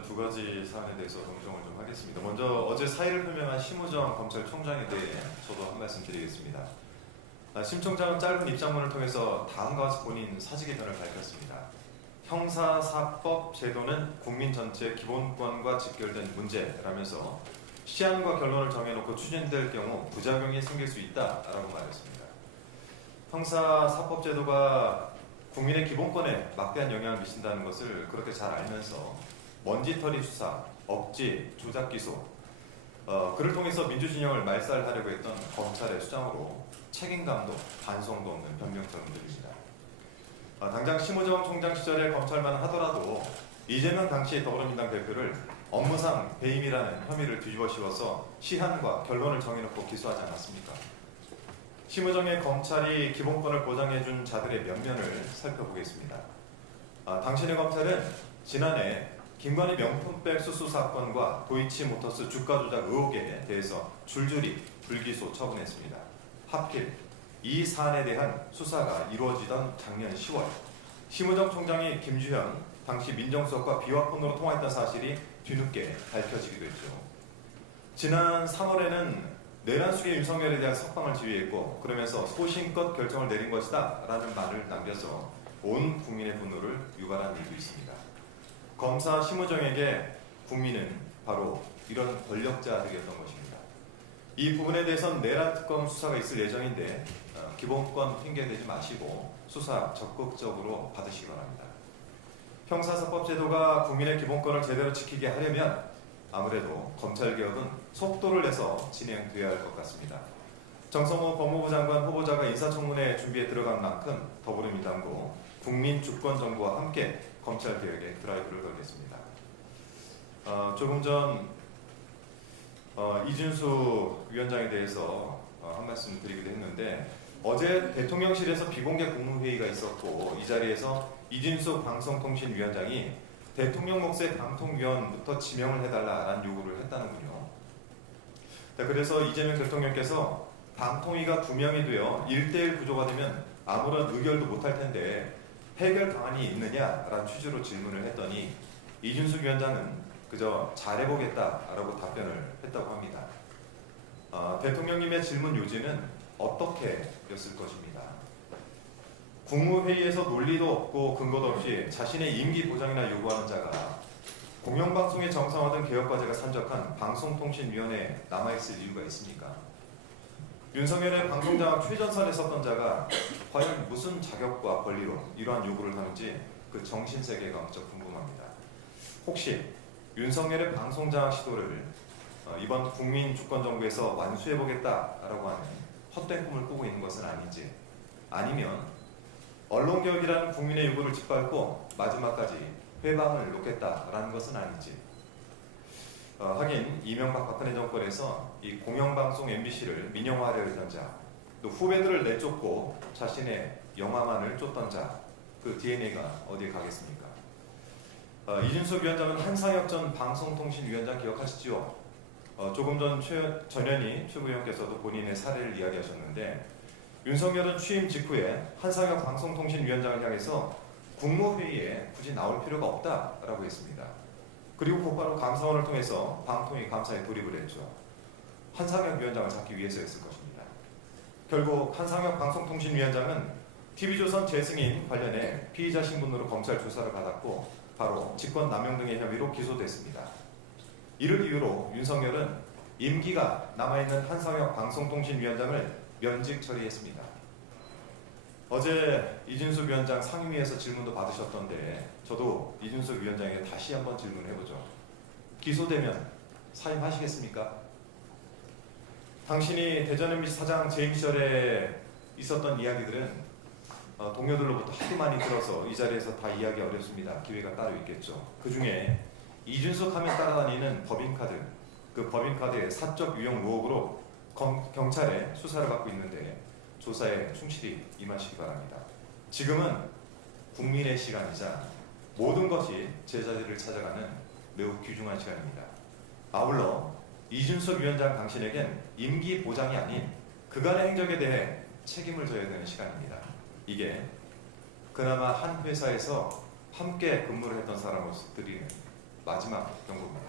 오늘은 두 가지 사안에 대해서 논평을 좀 하겠습니다. 먼저 어제 사의를 표명한 심우정 검찰총장에 대해 저도 한 말씀 드리겠습니다. 심 총장은 짧은 입장문을 통해서 다음과 같이 본인 사직 의견을 밝혔습니다. 형사사법 제도는 국민 전체의 기본권과 직결된 문제라면서 시한과 결론을 정해놓고 추진될 경우 부작용이 생길 수 있다라고 말했습니다. 형사사법 제도가 국민의 기본권에 막대한 영향을 미친다는 것을 그렇게 잘 알면서 먼지털이 수사, 억지, 조작 기소, 그를 통해서 민주진영을 말살하려고 했던 검찰의 수장으로 책임감도 반성도 없는 변명처럼 들립니다. 당장 심우정 총장 시절의 검찰만 하더라도 이재명 당시 더불어민주당 대표를 업무상 배임이라는 혐의를 뒤집어 씌워서 시한과 결론을 정해놓고 기소하지 않았습니까? 심우정의 검찰이 기본권을 보장해준 자들의 면면을 살펴보겠습니다. 당신의 검찰은 지난해 김건희 명품백 수수 사건과 도이치모터스 주가 조작 의혹에 대해서 줄줄이 불기소 처분했습니다. 하필 이 사안에 대한 수사가 이루어지던 작년 10월 심우정 총장이 김주현 당시 민정수석과 비화폰으로 통화했던 사실이 뒤늦게 밝혀지기도 했죠. 지난 3월에는 내란숙의 윤석열에 대한 석방을 지휘했고 그러면서 소신껏 결정을 내린 것이다 라는 말을 남겨서 온 국민의 분노를 유발한 일도 있습니다. 검사 심우정에게 국민은 바로 이런 권력자들이었던 것입니다. 이 부분에 대해서는 내란 특검 수사가 있을 예정인데 기본권 핑계대지 마시고 수사 적극적으로 받으시기 바랍니다. 형사사법 제도가 국민의 기본권을 제대로 지키게 하려면 아무래도 검찰개혁은 속도를 내서 진행돼야 할 것 같습니다. 정성호 법무부 장관 후보자가 인사청문회 준비에 들어간 만큼 더불어민주당도 국민주권정부와 함께 검찰개혁에 드라이브를 걸겠습니다. 조금 전 이준수 위원장에 대해서 한 말씀 드리기도 했는데 어제 대통령실에서 비공개 국무회의가 있었고 이 자리에서 이준수 방송통신위원장이 대통령 몫의 방통위원부터 지명을 해달라라는 요구를 했다는군요. 그래서 이재명 대통령께서 방통위가 2명이 되어 1대1 구조가 되면 아무런 의결도 못할 텐데 해결 방안이 있느냐라는 취지로 질문을 했더니 이준수 위원장은 그저 잘해보겠다라고 답변을 했다고 합니다. 대통령님의 질문 요지는 어떻게 였을 것입니다. 국무회의에서 논리도 없고 근거도 없이 자신의 임기 보장이나 요구하는 자가 공영방송의 정상화된 개혁과제가 산적한 방송통신위원회에 남아있을 이유가 있습니까? 윤석열의 방송장악 최전선에 섰던 자가 과연 무슨 자격과 권리로 이러한 요구를 하는지 그 정신세계가 무척 궁금합니다. 혹시 윤석열의 방송장악 시도를 이번 국민주권정부에서 완수해보겠다라고 하는 헛된 꿈을 꾸고 있는 것은 아닌지, 아니면 언론개혁이라는 국민의 요구를 짓밟고 마지막까지 회방을 놓겠다라는 것은 아닌지. 하긴 이명박 박근혜 정권에서 이 공영방송 MBC를 민영화하려 했던 자, 또 후배들을 내쫓고 자신의 영화만을 쫓던 자, 그 DNA가 어디에 가겠습니까? 이준석 위원장은 한상혁 전 방송통신위원장 기억하시죠? 조금 전 전현희 최고위원께서도 본인의 사례를 이야기하셨는데 윤석열은 취임 직후에 한상혁 방송통신위원장을 향해서 국무회의에 굳이 나올 필요가 없다라고 했습니다. 그리고 곧바로 감사원을 통해서 방통위 감사에 돌입을 했죠. 한상혁 위원장을 잡기 위해서였을 것입니다. 결국 한상혁 방송통신위원장은 TV조선 재승인 관련해 피의자 신분으로 검찰 조사를 받았고 바로 직권남용 등의 혐의로 기소됐습니다. 이를 이유로 윤석열은 임기가 남아있는 한상혁 방송통신위원장을 면직 처리했습니다. 어제 이준석 위원장 상임위에서 질문도 받으셨던데 저도 이준석 위원장에게 다시 한번 질문해보죠. 기소되면 사임하시겠습니까? 당신이 대전 MBC 사장 재임 시절에 있었던 이야기들은 동료들로부터 하도 많이 들어서 이 자리에서 다 이야기 어렵습니다. 기회가 따로 있겠죠. 그 중에 이준석 하면 따라다니는 법인카드, 그 법인카드의 사적 유용 의혹으로 경찰에 수사를 받고 있는데 조사에 충실히 임하시기 바랍니다. 지금은 국민의 시간이자 모든 것이 제자리를 찾아가는 매우 귀중한 시간입니다. 아울러 이준석 위원장 당신에겐 임기 보장이 아닌 그간의 행적에 대해 책임을 져야 되는 시간입니다. 이게 그나마 한 회사에서 함께 근무를 했던 사람으로서 드리는 마지막 경고입니다.